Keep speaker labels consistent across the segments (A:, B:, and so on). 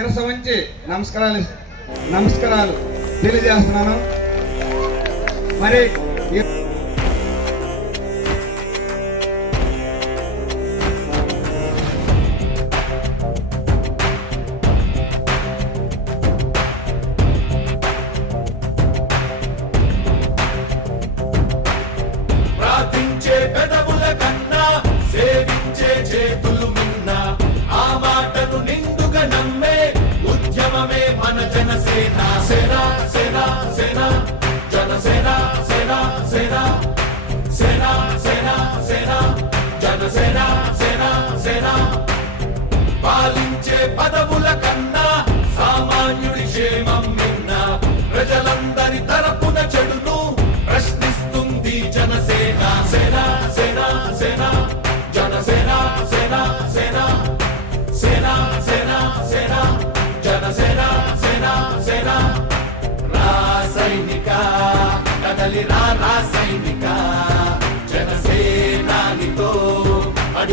A: శిరస నమస్కారాలు నమస్కారాలు తెలియజేస్తున్నాను. మరి
B: మన జనసేన సేన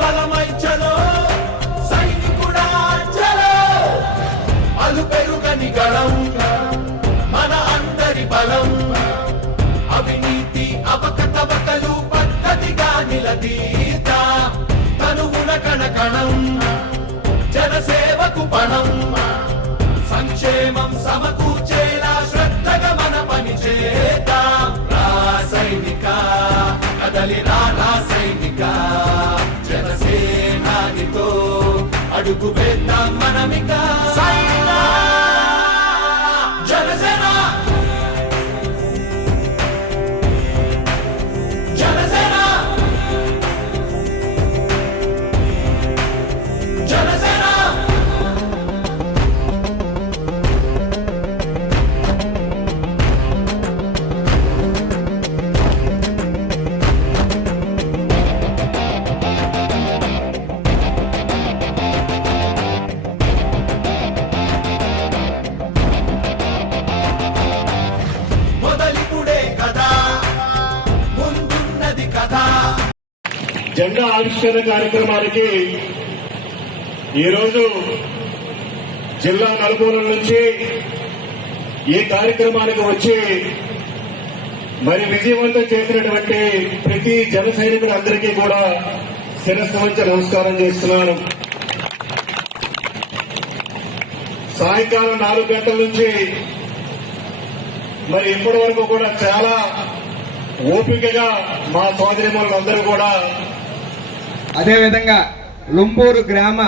B: బలమై చలో సైనికుడా చలో అలు పెరుగని గళం మన అందరి బలం. అవినీతి అవకతవకలు పద్ధతిగా నిలదీత తనువున కణకణం జనసేవకు పణం. సంక్షేమం సమకూర్చేలా శ్రద్ధగా మన పని చేత రా సైనిక కదలి రా సైనికా.
C: జెండా ఆవిష్కరణ కార్యక్రమానికి ఈరోజు జిల్లా నలుమూలల నుంచి ఈ కార్యక్రమానికి వచ్చి మరి విజయవంతం చేసినటువంటి ప్రతి జన సైనికులందరికీ కూడా శిరస్సు వచ్చి నమస్కారం చేస్తున్నాను. సాయంకాలం నాలుగు గంటల నుంచి మరి ఇప్పటి వరకు కూడా చాలా ఓపికగా మా సోదరిమణులందరూ కూడా
A: అదేవిధంగా లుంబూరు గ్రామ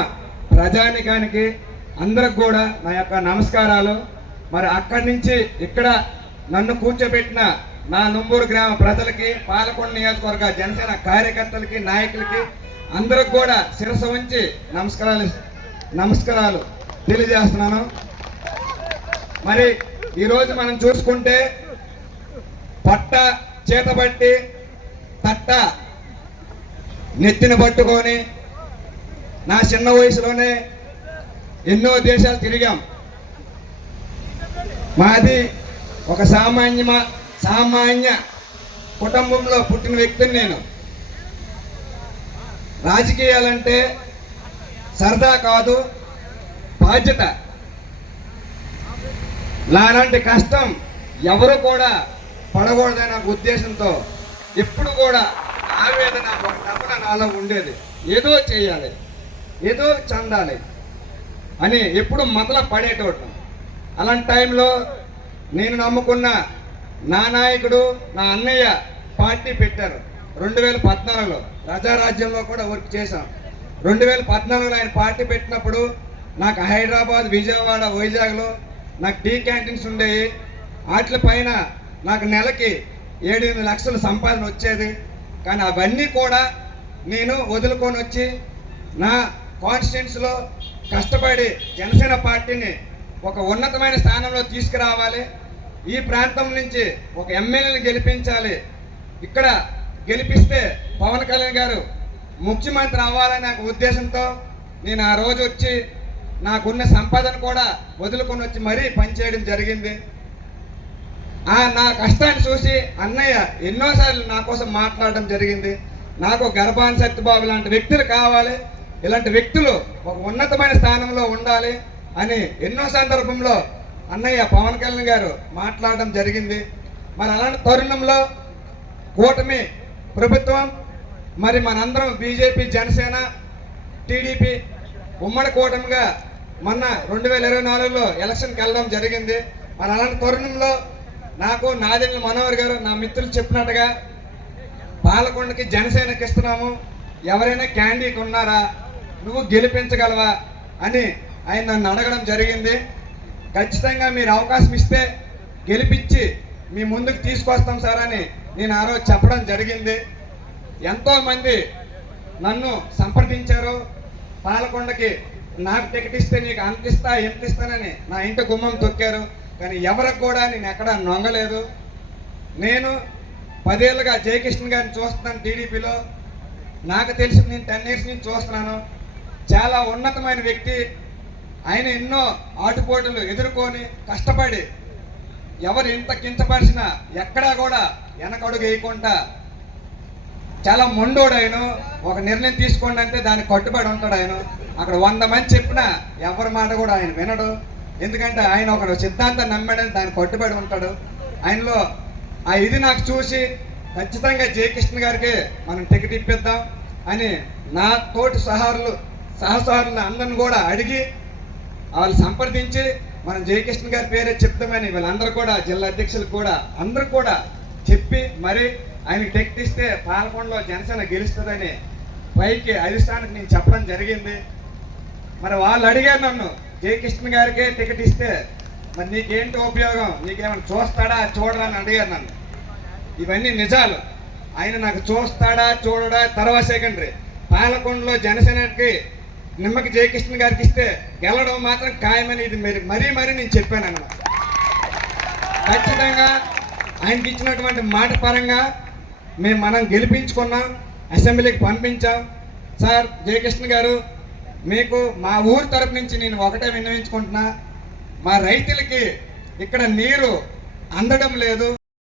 A: ప్రజానికానికి అందరికి కూడా నా యొక్క నమస్కారాలు. మరి అక్కడి నుంచి ఇక్కడ నన్ను కూర్చోబెట్టిన నా లుంబూరు గ్రామ ప్రజలకి పాలకొండ నియోజకవర్గ జనసేన కార్యకర్తలకి నాయకులకి అందరికి కూడా శిరస ఉంచి నమస్కారాలు నమస్కారాలు తెలియజేస్తున్నాను. మరి ఈరోజు మనం చూసుకుంటే పట్ట చేతబట్టి తట్ట నెత్తిని పట్టుకొని నా చిన్న వయసులోనే ఎన్నో దేశాలు తిరిగాం. మాది ఒక సామాన్య సామాన్య కుటుంబంలో పుట్టిన వ్యక్తిని నేను. రాజకీయాలంటే సరదా కాదు బాధ్యత. నాలాంటి కష్టం ఎవరు కూడా పడకూడదనే ఉద్దేశంతో ఎప్పుడు కూడా ఆవేదన ఒక తపన నాలో ఉండేది. ఏదో చేయాలి ఏదో చెందాలి అని ఎప్పుడు మొదల పడేటోడు అలాంటి టైంలో నేను నమ్ముకున్న నా నాయకుడు నా అన్నయ్య పార్టీ పెట్టారు. రెండు వేల పద్నాలుగులో రాజారాజ్యంలో కూడా వర్క్ చేశాం. రెండు వేల పద్నాలుగులో ఆయన పార్టీ పెట్టినప్పుడు నాకు హైదరాబాద్ విజయవాడ వైజాగ్లో నాకు టీ క్యాంటీన్స్ ఉండేవి వాటిపైన నాకు నెలకి ఏడు లక్షల సంపాదన వచ్చేది. కానీ అవన్నీ కూడా నేను వదులుకొని వచ్చి నా కాన్స్టిట్యున్సీలో కష్టపడి జనసేన పార్టీని ఒక ఉన్నతమైన స్థానంలో తీసుకురావాలి. ఈ ప్రాంతం నుంచి ఒక ఎమ్మెల్యేని గెలిపించాలి. ఇక్కడ గెలిపిస్తే పవన్ కళ్యాణ్ గారు ముఖ్యమంత్రి అవ్వాలనే ఉద్దేశంతో నేను ఆ రోజు వచ్చి నాకున్న సంపాదన కూడా వదులుకొని వచ్చి మరీ పనిచేయడం జరిగింది. నా కష్టాన్ని చూసి అన్నయ్య ఎన్నోసార్లు నా కోసం మాట్లాడడం జరిగింది. నాకు గర్భాన్ సత్యబాబు లాంటి వ్యక్తులు కావాలి. ఇలాంటి వ్యక్తులు ఒక ఉన్నతమైన స్థానంలో ఉండాలి అని ఎన్నో సందర్భంలో అన్నయ్య పవన్ కళ్యాణ్ గారు మాట్లాడడం జరిగింది. మరి అలాంటి తరుణంలో కూటమి ప్రభుత్వం మరి మనందరం బీజేపీ జనసేన టీడీపీ ఉమ్మడి కూటమిగా మొన్న రెండు వేల ఇరవై నాలుగులో ఎలక్షన్కి వెళ్ళడం జరిగింది. మరి అలాంటి తరుణంలో నాకు నాదెండ్ల మనోహర్ గారు నా మిత్రులు చెప్పినట్టుగా పాలకొండకి జనసేనకి ఇస్తున్నాము. ఎవరైనా క్యాండీకి ఉన్నారా నువ్వు గెలిపించగలవా? అని ఆయన నన్ను అడగడం జరిగింది. ఖచ్చితంగా మీరు అవకాశం ఇస్తే గెలిపించి మీ ముందుకు తీసుకొస్తాం సార్ అని నేను ఆ రోజు చెప్పడం జరిగింది. ఎంతోమంది నన్ను సంప్రదించారు. పాలకొండకి నాకు టికెట్ ఇస్తే నీకు అంత ఇస్తా ఎంత ఇస్తానని నా ఇంటి గుమ్మం తొక్కారు. కానీ ఎవరికి కూడా నేను ఎక్కడా నొంగలేదు. నేను పదేళ్ళుగా జయకృష్ణ గారిని చూస్తున్నాను టీడీపీలో. నాకు తెలిసి నేను టెన్ ఇయర్స్ నుంచి చూస్తున్నాను. చాలా ఉన్నతమైన వ్యక్తి. ఆయన ఎన్నో ఆటుపోటులు ఎదుర్కొని కష్టపడి ఎవరు ఎంత కించపరిచినా ఎక్కడా కూడా వెనకడుగు వేయకుండా చాలా మొండోడు ఆయన. ఒక నిర్ణయం తీసుకోండి అంటే దానికి కట్టుబడి ఉంటాడు ఆయన. అక్కడ వంద మంది చెప్పినా ఎవరి మాట కూడా ఆయన వినడు. ఎందుకంటే ఆయన ఒక సిద్ధాంతం నమ్మాడని దానికి కట్టుబడి ఉంటాడు. ఆయనలో ఆ ఇది నాకు చూసి ఖచ్చితంగా జయకృష్ణ గారికి మనం టికెట్ ఇప్పిద్దాం అని నా తోటి సహారులు సహసహారులు అందరిని కూడా అడిగి వాళ్ళు సంప్రదించి మనం జయకృష్ణ గారి పేరే చెప్తామని వీళ్ళందరూ కూడా జిల్లా అధ్యక్షులకు కూడా అందరూ కూడా చెప్పి మరి ఆయనకి టికెట్ ఇస్తే పాలకొండలో జనసేన గెలుస్తుందని పైకి అధిష్టానికి నేను చెప్పడం జరిగింది. మరి వాళ్ళు అడిగారు నన్ను జయకృష్ణ గారికే టికెట్ ఇస్తే మరి నీకేంటి ఉపయోగం? నీకేమైనా చూస్తాడా చూడరా అని అడిగారు నన్ను. ఇవన్నీ నిజాలు. ఆయన నాకు చూస్తాడా చూడడా? తర్వాత సెకండరీ పాలకొండలో జనసేనకి నిమ్మకి జయకృష్ణ గారికి ఇస్తే గెలడం మాత్రం ఖాయమని ఇది మరి మరీ మరీ నేను చెప్పాను అన్నమాట. ఖచ్చితంగా ఆయనకి ఇచ్చినటువంటి మాట పరంగా మేము మనం గెలిపించుకున్నాం అసెంబ్లీకి పంపించాం. సార్ జయకృష్ణ గారు మీకు మా ఊరు తరపు నుంచి నేను ఒకటే విన్నవించుకుంటున్నా మా రైతులకి ఇక్కడ నీరు అందడం లేదు.